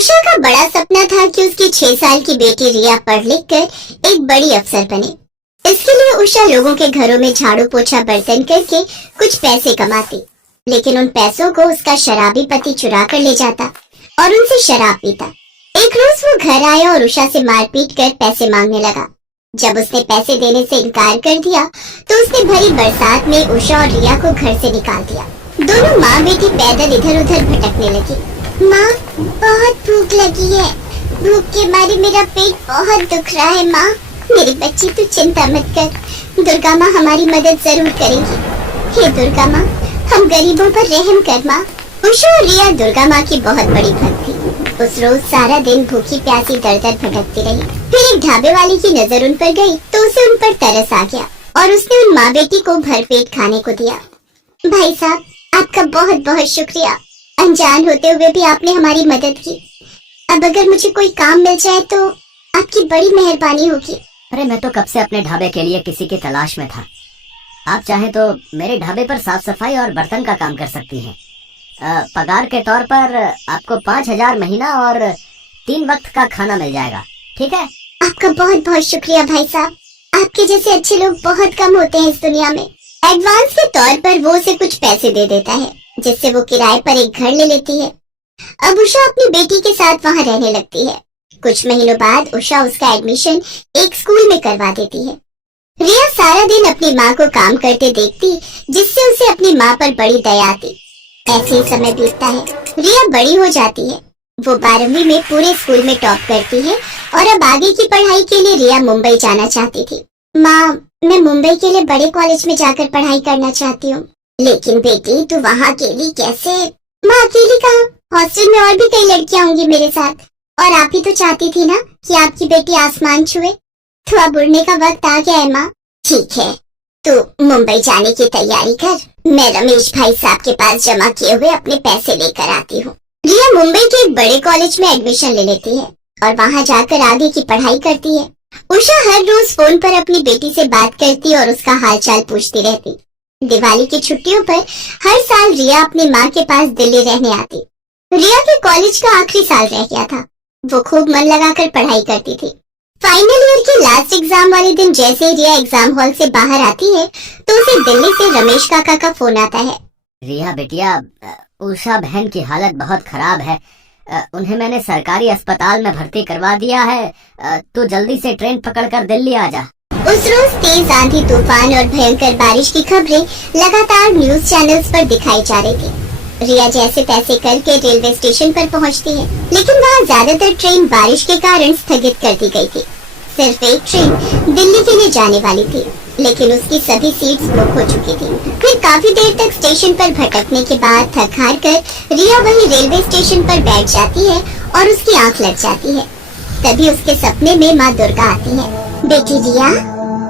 उषा का बड़ा सपना था कि उसकी 6 साल की बेटी रिया पढ़ लिख कर एक बड़ी अफसर बने। इसके लिए उषा लोगों के घरों में झाड़ू पोछा बर्तन करके कुछ पैसे कमाती, लेकिन उन पैसों को उसका शराबी पति चुरा कर ले जाता और उनसे शराब पीता। एक रोज वो घर आया और उषा से मारपीट कर पैसे मांगने लगा। जब उसने पैसे देने से इनकार कर दिया तो उसने भरी बरसात में उषा और रिया को घर से निकाल दिया। दोनों माँ बेटी पैदल इधर उधर भटकने लगी। माँ, बहुत भूख लगी है, भूख के मारे मेरा पेट बहुत दुख रहा है। माँ, मेरी बच्ची तू चिंता मत कर, दुर्गा माँ हमारी मदद जरूर करेगी। हे दुर्गा माँ, हम गरीबों पर रहम कर माँ। उषा और रिया दुर्गा माँ की बहुत बड़ी भक्त थी। उस रोज सारा दिन भूखी प्यासी दर दर भटकती रही। फिर एक ढाबे वाली की नजर उन पर गई तो उसे उन पर तरस आ गया और उसने उन माँ बेटी को भरपेट खाने को दिया। भाई साहब, आपका बहुत बहुत शुक्रिया, अनजान होते हुए भी आपने हमारी मदद की। अब अगर मुझे कोई काम मिल जाए तो आपकी बड़ी मेहरबानी होगी। अरे मैं तो कब से अपने ढाबे के लिए किसी की तलाश में था। आप चाहें तो मेरे ढाबे पर साफ सफाई और बर्तन का काम कर सकती हैं। पगार के तौर पर आपको 5,000 महीना और 3 वक्त का खाना मिल जाएगा, ठीक है? आपका बहुत बहुत शुक्रिया भाई साहब, आपके जैसे अच्छे लोग बहुत कम होते हैं इस दुनिया में। एडवांस के तौर पर वो उसे कुछ पैसे दे देता है, जिससे वो किराए पर एक घर ले लेती है। अब उषा अपनी बेटी के साथ वहाँ रहने लगती है। कुछ महीनों बाद उषा उसका एडमिशन एक स्कूल में करवा देती है। रिया सारा दिन अपनी माँ को काम करते देखती, जिससे उसे अपनी माँ पर बड़ी दया आती। ऐसे ही समय बीतता है, रिया बड़ी हो जाती है। वो 12वीं में पूरे स्कूल में टॉप करती है और अब आगे की पढ़ाई के लिए रिया मुंबई जाना चाहती थी। माँ, मैं मुंबई के लिए बड़े कॉलेज में जाकर पढ़ाई करना चाहती हूँ। लेकिन बेटी, तू वहाँ अकेली कैसे? माँ, अकेली कहाँ, हॉस्टल में और भी कई लड़कियाँ होंगी मेरे साथ। और आप ही तो चाहती थी ना कि आपकी बेटी आसमान छुए। तो अब उड़ने का वक्त आ गया है माँ। ठीक है, तू मुंबई जाने की तैयारी कर, मैं रमेश भाई साहब के पास जमा किए हुए अपने पैसे लेकर आती हूँ। रिया मुंबई के एक बड़े कॉलेज में एडमिशन ले लेती है और वहाँ जाकर आगे की पढ़ाई करती है। उषा हर रोज फोन पर अपनी बेटी से बात करती और उसका हालचाल पूछती रहती। दिवाली की छुट्टियों पर हर साल रिया अपनी माँ के पास दिल्ली रहने आती। रिया के कॉलेज का आखिरी साल रह गया था। वो खूब मन लगाकर पढ़ाई करती थी। फाइनल ईयर के लास्ट एग्जाम वाले दिन जैसे ही रिया एग्जाम हॉल से बाहर आती है तो उसे दिल्ली से रमेश काका का फोन आता है। रिया बेटिया, उषा बहन की हालत बहुत खराब है। उन्हें मैंने सरकारी अस्पताल में भर्ती करवा दिया है। तू जल्दी से ट्रेन पकड़कर दिल्ली आ जा। उस रोज तेज आंधी तूफान और भयंकर बारिश की खबरें लगातार न्यूज चैनल्स पर दिखाई जा रही थी। रिया जैसे तैसे करके रेलवे स्टेशन पर पहुंचती है, लेकिन वहाँ ज्यादातर ट्रेन बारिश के कारण स्थगित कर दी गई थी। सिर्फ एक ट्रेन दिल्ली के लिए जाने वाली थी, लेकिन उसकी सभी सीट्स बुक हो चुकी थी। फिर काफी देर तक स्टेशन पर भटकने के बाद थक हार कर रिया वही रेलवे स्टेशन पर बैठ जाती है और उसकी आंख लग जाती है। तभी उसके सपने में माँ दुर्गा आती है। बेटी रिया,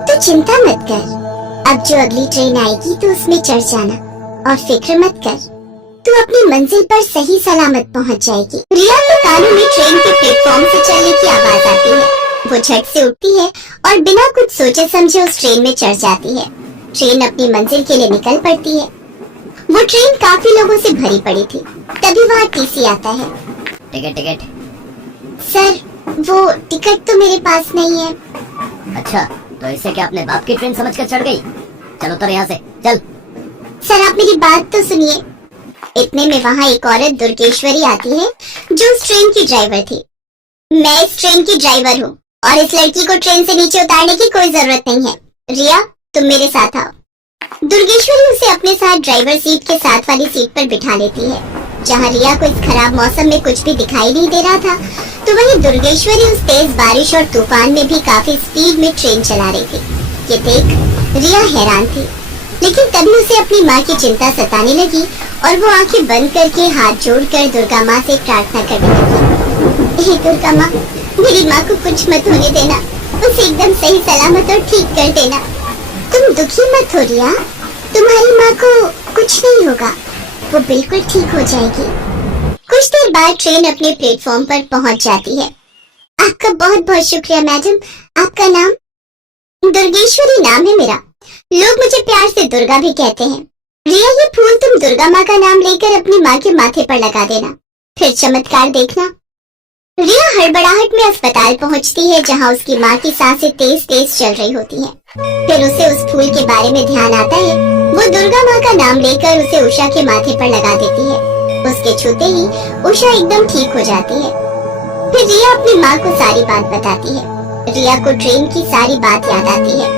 तू चिंता मत कर, अब जो अगली ट्रेन आएगी तो उसमें चढ़ जाना और फिक्र मत कर, तू अपनी मंजिल पर सही सलामत पहुंच जाएगी। रिया के कानों में ट्रेन के प्लेटफॉर्म से चलने की आवाज आती है। वो झट से उठती है और बिना कुछ सोचे समझे उस ट्रेन में चढ़ जाती है। ट्रेन अपनी मंजिल के लिए निकल पड़ती है। वो ट्रेन काफी लोगों से भरी पड़ी थी। तभी वहाँ टीसी आता है। टिकट। सर, वो टिकट तो मेरे पास नहीं है। अच्छा, तो इसे क्या अपने बाप की ट्रेन समझकर चढ़ गई? चलो उतर यहाँ से, चल। सर, आप मेरी बात तो सुनिए। इतने में वहाँ एक औरत दुर्गेश्वरी आती है जो उस ट्रेन की ड्राइवर थी। मैं इस ट्रेन की ड्राइवर हूँ और इस लड़की को ट्रेन से नीचे उतारने की कोई जरूरत नहीं है। रिया, तुम मेरे साथ आओ। दुर्गेश्वरी उसे अपने साथ ड्राइवर सीट के साथ वाली सीट पर बिठा लेती है। जहाँ रिया को इस खराब मौसम में कुछ भी दिखाई नहीं दे रहा था, तो वहीं दुर्गेश्वरी उस तेज बारिश और तूफान में भी काफी स्पीड में ट्रेन चला रही थी। ये देख रिया हैरान थी, लेकिन तभी उसे अपनी माँ की चिंता सताने लगी और वो आंखें बंद करके हाथ जोड़कर दुर्गा माँ से प्रार्थना करने लगी। हे दुर्गा माँ, मेरी माँ को कुछ मत होने देना, उसे एकदम सही सलामत और ठीक कर देना। तुम दुखी मत हो रिया, तुम्हारी माँ को कुछ नहीं होगा, वो बिल्कुल ठीक हो जाएगी। कुछ देर बाद ट्रेन अपने प्लेटफॉर्म पर पहुँच जाती है। आपका बहुत बहुत शुक्रिया मैडम। आपका नाम? दुर्गेश्वरी नाम है मेरा, लोग मुझे प्यार से दुर्गा भी कहते हैं। रिया, ये फूल तुम दुर्गा माँ का नाम लेकर अपनी माँ के माथे पर लगा देना, फिर चमत्कार देखना। रिया हड़बड़ाहट में अस्पताल पहुंचती है, जहां उसकी माँ की सांसें तेज तेज चल रही होती हैं। फिर उसे उस फूल के बारे में ध्यान आता है। वो दुर्गा माँ का नाम लेकर उसे उषा के माथे पर लगा देती है। उसके छूते ही उषा एकदम ठीक हो जाती है। फिर रिया अपनी माँ को सारी बात बताती है। रिया को ट्रेन की सारी बात याद आती है।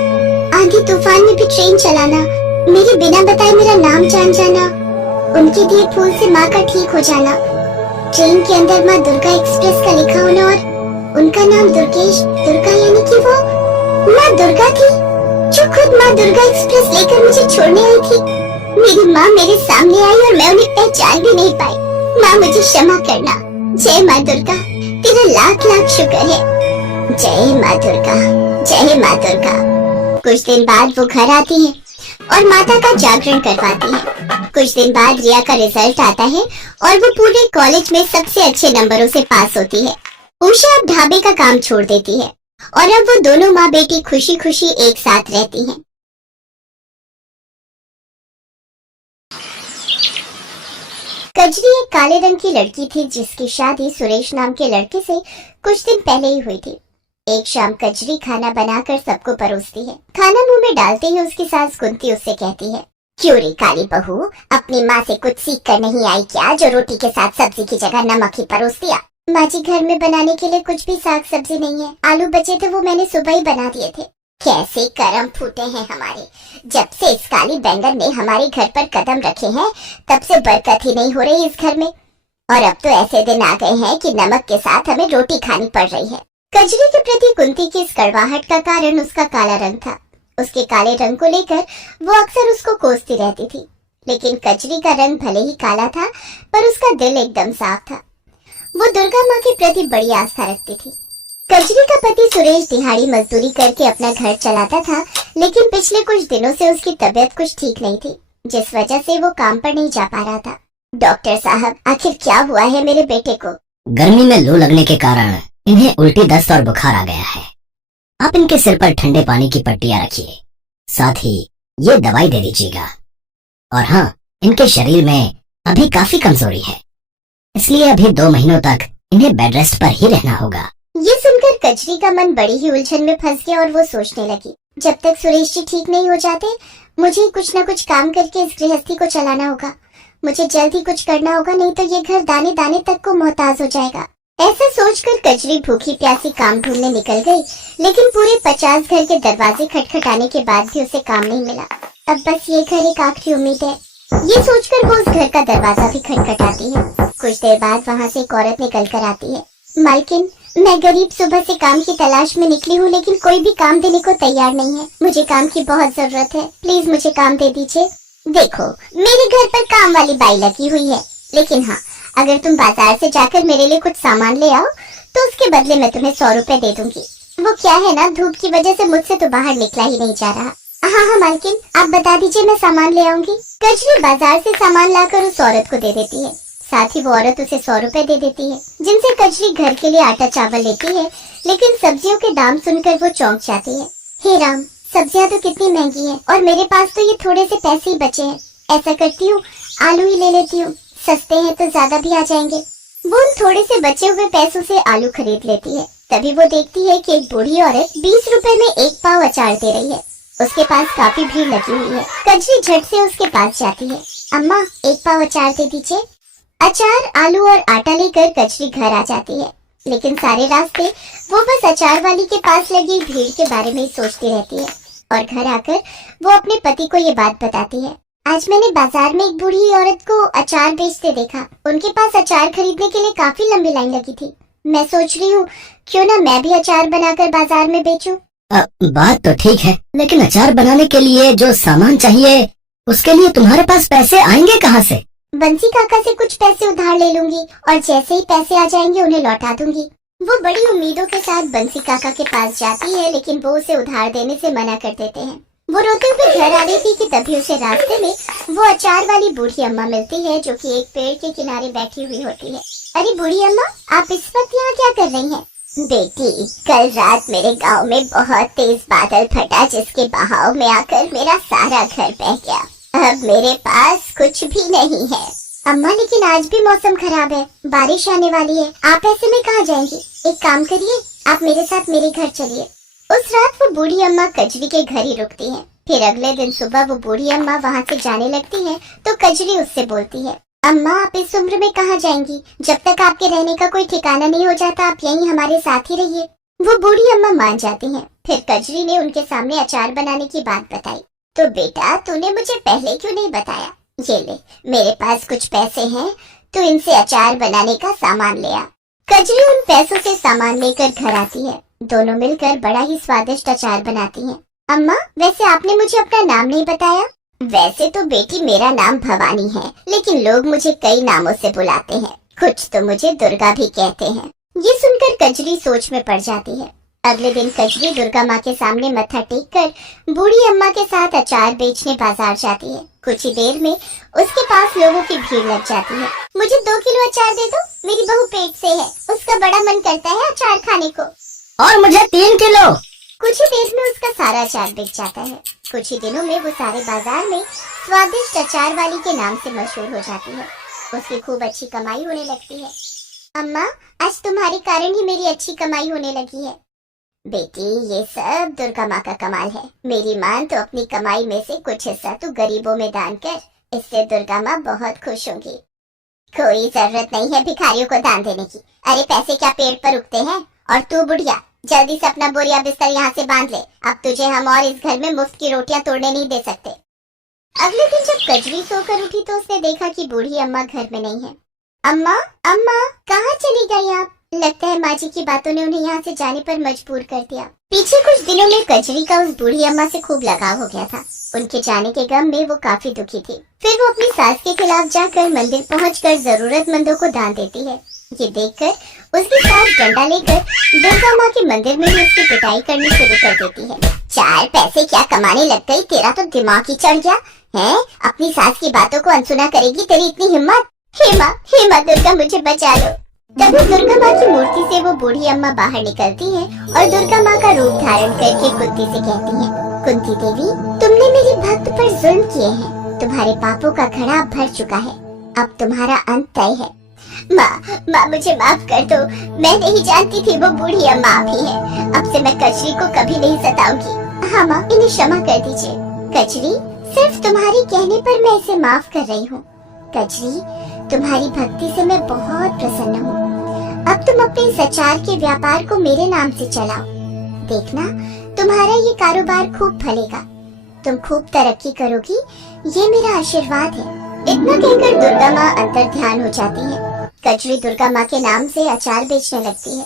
आंधी तूफान में भी ट्रेन चलाना, मेरे बिना बताए मेरा नाम जान जाना, उनके दिए फूल से माँ का ठीक हो जाना, ट्रेन के अंदर माँ दुर्गा एक्सप्रेस का लिखा होना और उनका नाम दुर्गेश, दुर्गा यानी कि वो माँ दुर्गा थी जो खुद माँ दुर्गा एक्सप्रेस लेकर मुझे छोड़ने आई थी। मेरी माँ मेरे सामने आई और मैं उन्हें पहचान भी नहीं पाई। माँ मुझे क्षमा करना। जय माँ दुर्गा, तेरा लाख लाख शुक्र है। जय माँ दुर्गा, जय माँ दुर्गा। कुछ दिन बाद वो घर आती है और माता का जागरण करवाती है। कुछ दिन बाद रिया का रिजल्ट आता है और वो पूरे कॉलेज में सबसे अच्छे नंबरों से पास होती है। उषा अब ढाबे का काम छोड़ देती है और अब वो दोनों माँ बेटी खुशी खुशी एक साथ रहती हैं। कजरी एक काले रंग की लड़की थी जिसकी शादी सुरेश नाम के लड़के से कुछ दिन पहले ही हुई थी। एक शाम कजरी खाना बनाकर सबको परोसती है। खाना मुंह में डालते ही उसकी सास कुंती उससे कहती है, क्यों रे काली बहू, अपनी माँ से कुछ सीख कर नहीं आई क्या, जो रोटी के साथ सब्जी की जगह नमक ही परोस दिया। माँ जी, घर में बनाने के लिए कुछ भी साग सब्जी नहीं है, आलू बचे थे वो मैंने सुबह ही बना दिए थे। कैसे करम फूटे हैं हमारे, जब से इस काली बैंगन ने हमारे घर पर कदम रखे हैं तब से बरकत ही नहीं हो रही इस घर में। और अब तो ऐसे दिन आ गए हैं कि नमक के साथ हमें रोटी खानी पड़ रही है। कजरी के प्रति कुंती की इस कड़वाहट का कारण उसका काला रंग था। उसके काले रंग को लेकर वो अक्सर उसको कोसती रहती थी। लेकिन कजरी का रंग भले ही काला था पर उसका दिल एकदम साफ था। वो दुर्गा माँ के प्रति बड़ी आस्था रखती थी। कजरी का पति सुरेश दिहाड़ी मजदूरी करके अपना घर चलाता था, लेकिन पिछले कुछ दिनों से उसकी तबीयत कुछ ठीक नहीं थी, जिस वजह से वो काम पर नहीं जा पा रहा था। डॉक्टर साहब, आखिर क्या हुआ है मेरे बेटे को? गर्मी में लू लगने के कारण इन्हें उल्टी दस्त और बुखार आ गया है। आप इनके सिर पर ठंडे पानी की पट्टियां रखिए, साथ ही ये दवाई दे दीजिएगा। और हाँ, इनके शरीर में अभी काफी कमजोरी है, इसलिए अभी 2 महीनों तक इन्हें बेड रेस्ट पर ही रहना होगा। ये सुनकर कजरी का मन बड़ी ही उलझन में फंस गया और वो सोचने लगी, जब तक सुरेश जी ठीक नहीं हो जाते मुझे कुछ न कुछ काम करके इस गृहस्थी को चलाना होगा। मुझे जल्द ही कुछ करना होगा, नहीं तो ये घर दाने दाने तक को मोहताज हो जाएगा। ऐसा सोचकर कजरी भूखी प्यासी काम ढूंढने निकल गई, लेकिन पूरे 50 घर के दरवाजे खटखटाने के बाद भी उसे काम नहीं मिला। अब बस ये घर एक आखिरी उम्मीद है। ये सोचकर वो उस घर का दरवाजा भी खटखटाती है। कुछ देर बाद वहाँ से एक औरत निकल कर आती है। मालकिन, मैं गरीब सुबह से काम की तलाश में निकली हूँ, लेकिन कोई भी काम देने को तैयार नहीं है। मुझे काम की बहुत जरूरत है, प्लीज मुझे काम दे दीजिए। देखो, मेरे घर पर काम वाली बाई लगी हुई है, लेकिन हाँ, अगर तुम बाजार से जाकर मेरे लिए कुछ सामान ले आओ तो उसके बदले मैं तुम्हें 100 रुपए दे दूंगी। वो क्या है ना, धूप की वजह से मुझसे तो बाहर निकला ही नहीं जा रहा। हाँ हाँ मालकिन, आप बता दीजिए, मैं सामान ले आऊंगी। कजरी बाजार से सामान लाकर उस औरत को दे देती है। साथ ही वो औरत उसे 100 रुपए दे देती है, जिनसे कजरी घर के लिए आटा चावल लेती है। लेकिन सब्जियों के दाम सुनकर वो चौंक जाती है। हे राम, सब्जियां तो कितनी महंगी हैं और मेरे पास तो ये थोड़े से पैसे ही बचे हैं। ऐसा करती हूँ, आलू ही ले लेती हूँ, सस्ते हैं तो ज्यादा भी आ जाएंगे। वो उन थोड़े से बचे हुए पैसों से आलू खरीद लेती है। तभी वो देखती है कि एक बूढ़ी औरत 20 रुपए में 1 पाव अचार दे रही है। उसके पास काफी भीड़ लगी हुई है। कजरी झट से उसके पास जाती है। अम्मा, 1 पाव अचार दे दीजिए। अचार, आलू और आटा लेकर कजरी घर आ जाती है, लेकिन सारे रास्ते वो बस अचार वाली के पास लगी भीड़ के बारे में ही सोचती रहती है। और घर आकर वो अपने पति को ये बात बताती है। आज मैंने बाजार में एक बूढ़ी औरत को अचार बेचते देखा। उनके पास अचार खरीदने के लिए काफी लंबी लाइन लगी थी। मैं सोच रही हूँ क्यों ना मैं भी अचार बनाकर बाजार में बेचूं। बात तो ठीक है, लेकिन अचार बनाने के लिए जो सामान चाहिए उसके लिए तुम्हारे पास पैसे आएंगे कहाँ से? बंसी काका से कुछ पैसे उधार ले लूंगी और जैसे ही पैसे आ जाएंगे उन्हें लौटा दूंगी। वो बड़ी उम्मीदों के साथ बंसी काका के पास जाती है, लेकिन वो उसे उधार देने से मना कर देते हैं। वो रोते हुए घर आ रही थी कि तभी उसे रास्ते में वो अचार वाली बूढ़ी अम्मा मिलती है, जो कि एक पेड़ के किनारे बैठी हुई होती है। अरे बूढ़ी अम्मा, आप इस वक्त यहाँ क्या कर रही हैं? बेटी, कल रात मेरे गांव में बहुत तेज बादल फटा, जिसके बहाव में आकर मेरा सारा घर बह गया। अब मेरे पास कुछ भी नहीं है। अम्मा लेकिन आज भी मौसम खराब है, बारिश आने वाली है, आप ऐसे में कहाँ जाएंगी? एक काम करिए, आप मेरे साथ मेरे घर चलिए। उस रात वो बूढ़ी अम्मा कजरी के घर ही रुकती हैं। फिर अगले दिन सुबह वो बूढ़ी अम्मा वहाँ से जाने लगती है तो कजरी उससे बोलती है, अम्मा आप इस उम्र में कहाँ जाएंगी? जब तक आपके रहने का कोई ठिकाना नहीं हो जाता आप यहीं हमारे साथ ही रहिए। वो बूढ़ी अम्मा मान जाती हैं। फिर कजरी ने उनके सामने अचार बनाने की बात बताई। तो बेटा तूने मुझे पहले क्यों नहीं बताया? ये ले, मेरे पास कुछ पैसे हैं, तो इनसे अचार बनाने का सामान ले आ। कजरी उन पैसों से सामान लेकर घर आती है। दोनों मिलकर बड़ा ही स्वादिष्ट अचार बनाती हैं। अम्मा वैसे आपने मुझे अपना नाम नहीं बताया। वैसे तो बेटी मेरा नाम भवानी है, लेकिन लोग मुझे कई नामों से बुलाते हैं, कुछ तो मुझे दुर्गा भी कहते हैं। ये सुनकर कजरी सोच में पड़ जाती है। अगले दिन कजरी दुर्गा माँ के सामने मत्था टेक कर बूढ़ी अम्मा के साथ अचार बेचने बाजार जाती है। कुछ ही देर में उसके पास लोगों की भीड़ लग जाती है। मुझे 2 किलो अचार दे दो, मेरी बहू पेट से है, उसका बड़ा मन करता है अचार खाने को। और मुझे 3 किलो। कुछ ही देर में उसका सारा अचार बिक जाता है। कुछ ही दिनों में वो सारे बाजार में स्वादिष्ट अचार वाली के नाम से मशहूर हो जाती है। उसकी खूब अच्छी कमाई होने लगती है। अम्मा आज तुम्हारे कारण ही मेरी अच्छी कमाई होने लगी है। बेटी ये सब दुर्गा माँ का कमाल है। मेरी माँ तो अपनी कमाई में से कुछ हिस्सा तू गरीबों में दान कर, इससे दुर्गा माँ बहुत खुश होंगी। कोई जरूरत नहीं है भिखारियों को दान देने की। अरे पैसे क्या पेड़ पर उगते हैं? और तू बुढ़िया जल्दी से अपना बोरिया बिस्तर यहाँ से बांध ले, अब तुझे हम और इस घर में मुफ्त की रोटियां तोड़ने नहीं दे सकते। अगले दिन जब कजरी सोकर उठी तो उसने देखा कि बूढ़ी अम्मा घर में नहीं है। अम्मा अम्मा कहाँ चली गई आप? लगता है माँ जी की बातों ने उन्हें यहाँ से जाने पर मजबूर कर दिया। पीछे कुछ दिनों में कजरी का उस बूढ़ी अम्मा से खूब लगाव हो गया था। उनके जाने के गम में वो काफी दुखी थी। फिर वो अपनी सास के खिलाफ जाकर मंदिर पहुंचकर जरूरतमंदों को दान देती है। ये देखकर उसकी सास डंडा लेकर दुर्गा माँ के मंदिर में ही उसकी पिटाई करनी शुरू कर देती है। 4 पैसे क्या कमाने लग गई, तेरा तो दिमाग ही चढ़ गया है। अपनी सास की बातों को अनसुना करेगी, तेरी इतनी हिम्मत? हे माँ दुर्गा मुझे बचा लो। तभी दुर्गा माँ की मूर्ति से वो बूढ़ी अम्मा बाहर निकलती है और दुर्गा माँ का रूप धारण करके कुंती से कहती है, कुंती देवी तुमने मेरी भक्त पर जुल्म किए हैं, तुम्हारे पापों का घड़ा भर चुका है, अब तुम्हारा अंत तय है। माँ मुझे माफ कर दो, मैं नहीं जानती थी वो बूढ़ी अम्मा भी है। अब से मैं कजरी को कभी नहीं सताऊंगी। हाँ माँ इन्हें क्षमा कर दीजिए। कजरी सिर्फ तुम्हारे कहने पर मैं इसे माफ कर रही हूँ। कजरी तुम्हारी भक्ति से मैं बहुत प्रसन्न हूँ। अब तुम अपने इस अचार के व्यापार को मेरे नाम से चलाओ। देखना तुम्हारा ये कारोबार खूब फलेगा, तुम खूब तरक्की करोगी, ये मेरा आशीर्वाद है। इतना कहकर दुर्गा माँ अंतर ध्यान हो जाती है। कजरी दुर्गा माँ के नाम से अचार बेचने लगती है।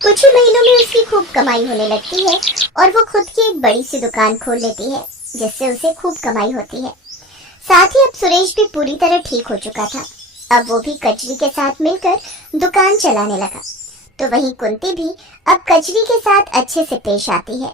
कुछ ही महीनों में उसकी खूब कमाई होने लगती है और वो खुद की एक बड़ी सी दुकान खोल लेती है, जिससे उसे खूब कमाई होती है। साथ ही अब सुरेश भी पूरी तरह ठीक हो चुका था। अब वो भी कजरी के साथ मिलकर दुकान चलाने लगा। तो वहीं कुंती भी अब कजरी के साथ अच्छे से पेश आती है।